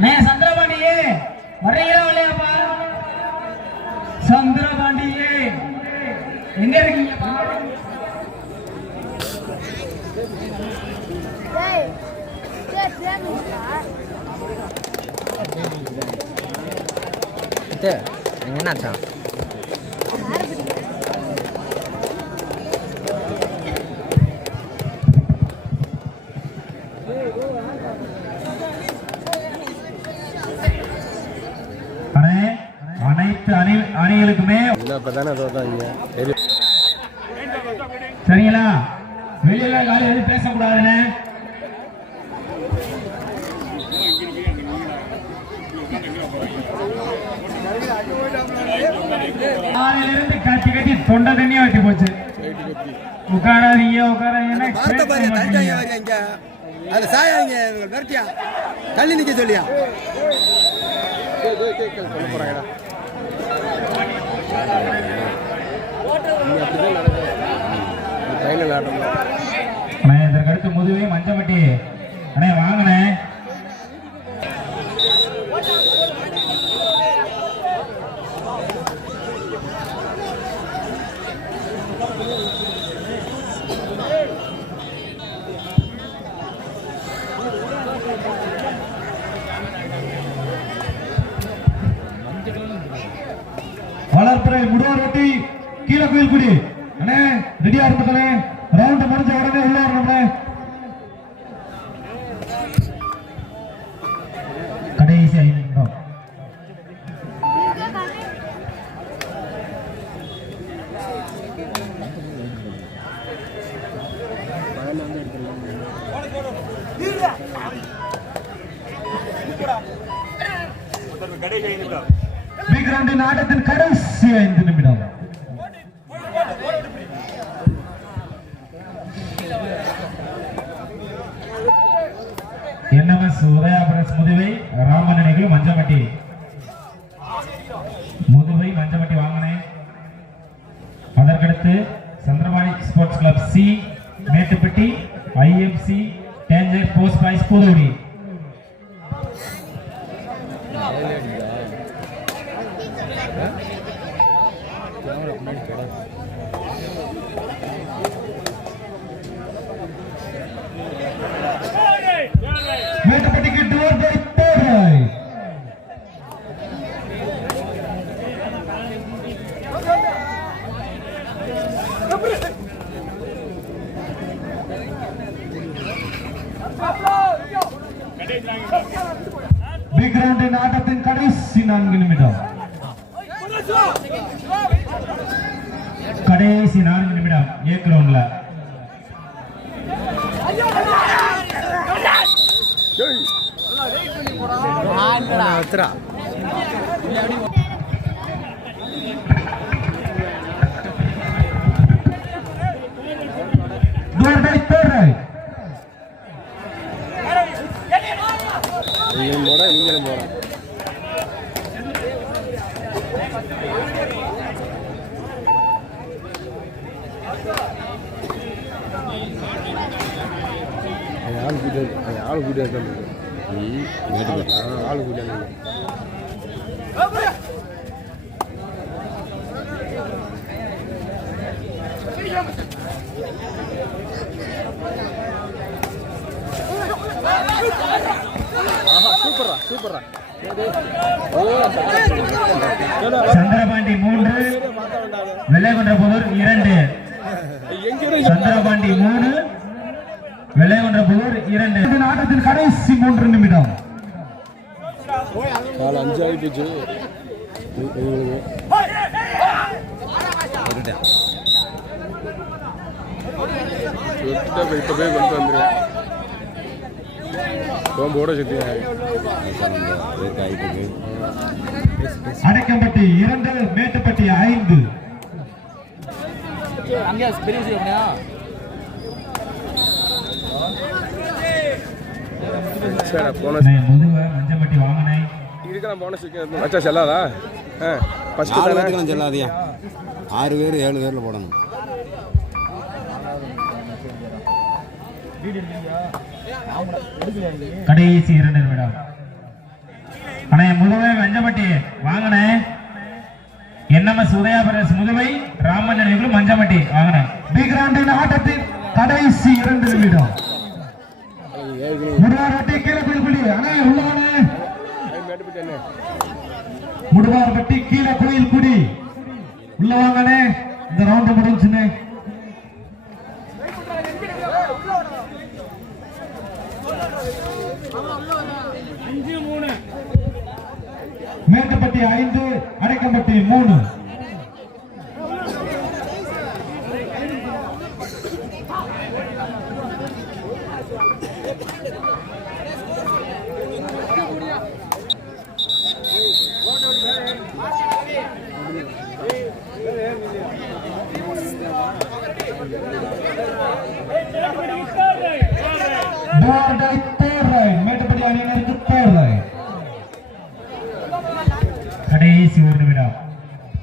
அண்ணே சந்திரபாண்டியே வர்றீங்களா இல்லையாப்பா? சந்திரபாண்டியே எங்க இருக்கீங்க? டேய் டேய் என்னாச்சா தானே தோத்தாங்க சரி சரிங்களா? வெளியில காலி எதுவும் காலையிலிருந்து கட்டி கட்டி தொண்டை தண்ணியா வச்சு போச்சு. உட்காராதீங்க அது சாயாங்க விரட்டியா தள்ளி நிக்க சொல்லியா? வளர்ப்புறை ரொட்டி கீழே கோயில் குடி. அண்ணே ரெடியா இருப்பதே ரவுண்ட் முடிஞ்ச உடனே உள்ள கடைசி ராமன் அணிகள் மஞ்சமட்டி முதுவை மஞ்சமட்டி வாங்கினேன். அதற்கடுத்து Chandrapani sports club C Mettupatti IMC danger post boys Puduvai நிமிடம். கடைசி நான்கு நிமிடம். ஏ கிரவுண்ட்ல எத்தரா டோர் ஆள் கூட்டி ஆள் கூட்டி சூப்பரா சூப்பரா சந்திரபாண்டி மூன்று வெள்ளை கொண்ட வெள்ளைகொண்டபுதூர் இரண்டு. சந்திரபாண்டி மூணு வெள்ளைகொண்டபுதூர் இரண்டு. இந்த ஆட்டத்தின் கடைசி மூன்று நிமிடம். காலை அஞ்சு ஆகி போச்சு இப்போ போய் கொண்டு வந்துடுவேன் சோம்போட சுற்றி அடைக்கம்பட்டி இரண்டு மேட்டுப்பட்டி ஐந்து. சரி போன முதுவ மஞ்சப்பட்டி வாங்கினேன் இதுக்கெல்லாம் போனஸ் வச்சா செல்லாதா? ஆ ஃபஸ்ட்டு நாலு தானே? பேருக்குலாம் சொல்லாதியா? ஆறு பேர் ஏழு பேரில் போடணும். கடைசி இரண்டு நிமிடம். அண்ணே முதுவை வெஞ்சமட்டி வாங்கண்ணே என்எம்எஸ் உதயா பிரதேஷ் முதுவை ராமன் நினைவுகள் மஞ்சமட்டி வாங்கண்ணே பி கிரவுண்டின் ஆட்டத்தின் கடைசி இரண்டு நிமிடம் முடுவார் வெட்டி கீழே குயில்குடி அண்ணே உள்ளவனே மேட்டுப்பட்டு என்ன முடுவார் பட்டி கீழே கோயில் குடி. உள்ள வாங்கனே இந்த ரவுண்ட் முடிஞ்சுன்னு மேட்டுப்பட்டி ஐந்து அடைக்கம்பட்டி மூணு. போர்டை தேர் ரைட் அணியினருக்கு தேர் கடைசி ஒரு நிமிடம்.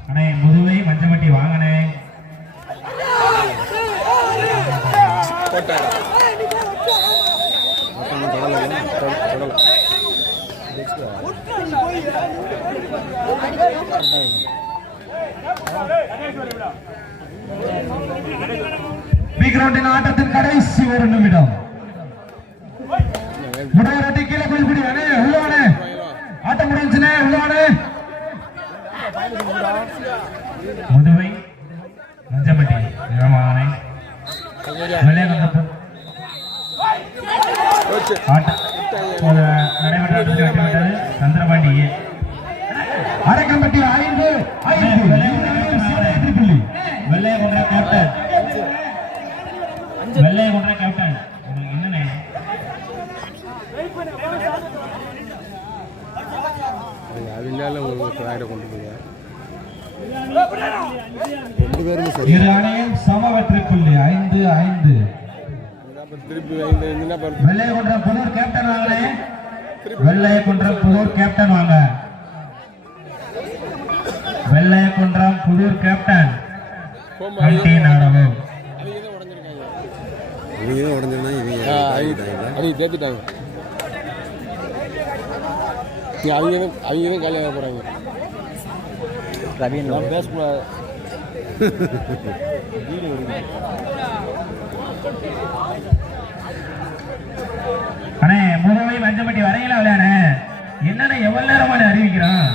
அண்ணே முதுவை மஞ்சமட்டி வாங்கண்ணே. போட்டாடா பி ஆட்டத்தின் கடைசி ஒரு நிமிடம். முதுவை ஆட்டத்தில் வெற்றி பெற்றது சந்திரபாண்டி ஏ. ஐந்து ஐந்து. வெள்ளைய கொண்ட கேப்டன் வெள்ளைய கொண்ட கேப்டன் உங்களுக்கு என்னண்ணே அதனால உங்களுக்கு ஆயிரம் கொண்டு போய் ரெண்டு பேருமே சரி. இரு அணியும் சம வெற்றி புள்ளி ஐந்து ஐந்து. வெள்ளைய கொன்ற புதூர் கேப்டன் வாங்கண்ணே வெள்ளைய கொன்ற புதூர் கேப்டன் வாங்க. வெள்ளைய குன்றம் புதூர் கேப்டன் கண்டி நாடகம் இவங்க உடஞ்சிருந்தா இவங்க. அவங்க தேத்திட்டாங்க. அவங்க அவங்க தான் காலியாக போகிறாங்க ரவீன் பேசக்கூடாது அண்ணே முகவை மஞ்சப்பட்டி வரையில விளையாண்ணே என்னண்ணே எவ்வளவு நேரமான அறிவிக்கிறான்?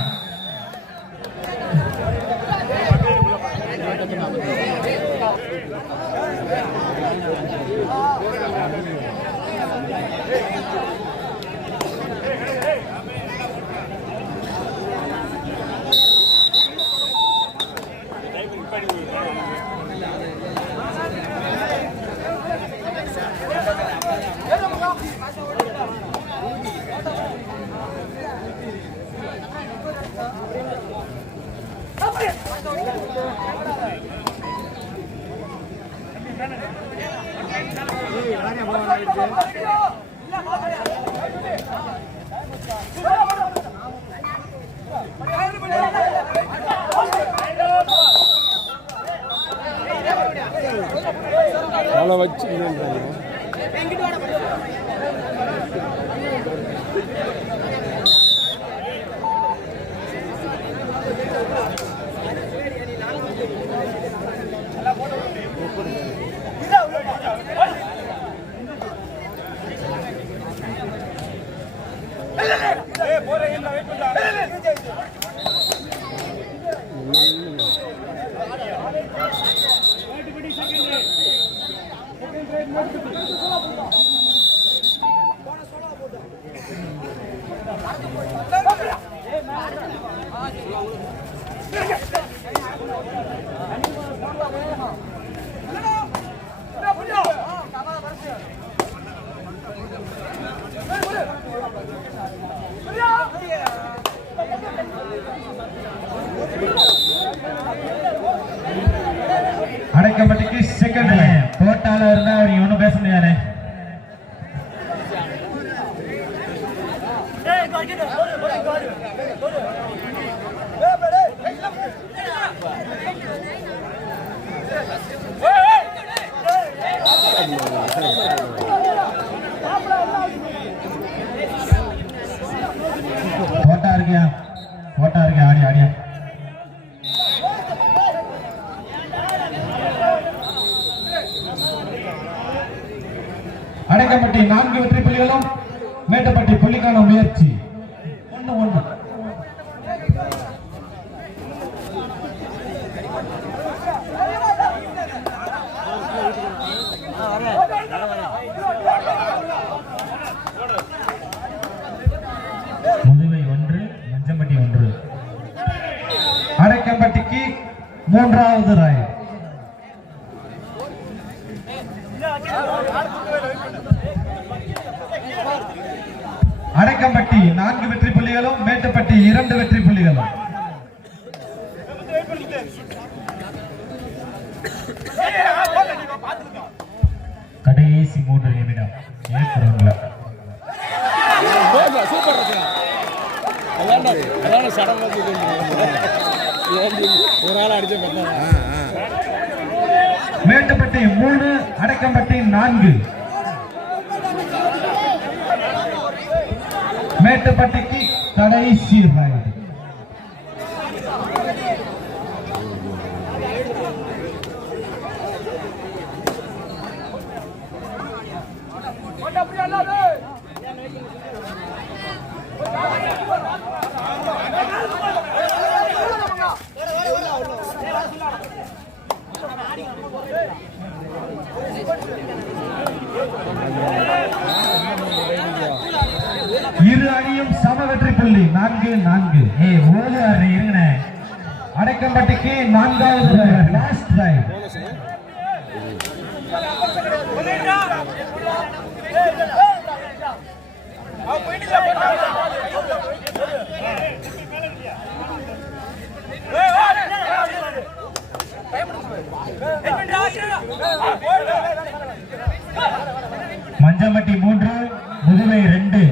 அவ்வளோ வச்சு இல்லைன்றாங்க அடைக்கம்பட்டிக்கு கோட்டால அடைக்கப்பட்டி நான்கு வெற்றி புள்ளிகளும் மேட்டப்பட்டி புள்ளிக்கான முயற்சி. ஒன்று ஒன்று. மூன்றாவது ராயம் நான்கு வெற்றி புள்ளிகளும் மேட்டுப்பட்டி இரண்டு வெற்றி புள்ளிகளும். கடைசி மூன்று நிமிடம். மேட்டுப்பட்டி மூணு அடக்கம்பட்டி நான்கு. மேட்டுப்பட்டிக்கு கடைசி ராய் நான்கு நான்கு. ஏ ஓவர் இருங்க அடைக்கம்பட்டிக்கு நான்காவது லாஸ்ட் ரைட் மஞ்சம்பட்டி மூன்று முதுமை ரெண்டு.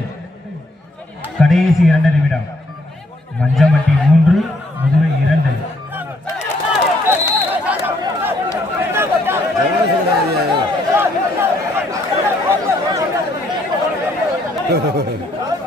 கடைசி இரண்டு நிமிடம் மஞ்சமட்டி மூன்று முதுவை இரண்டு Ha ha ha ha.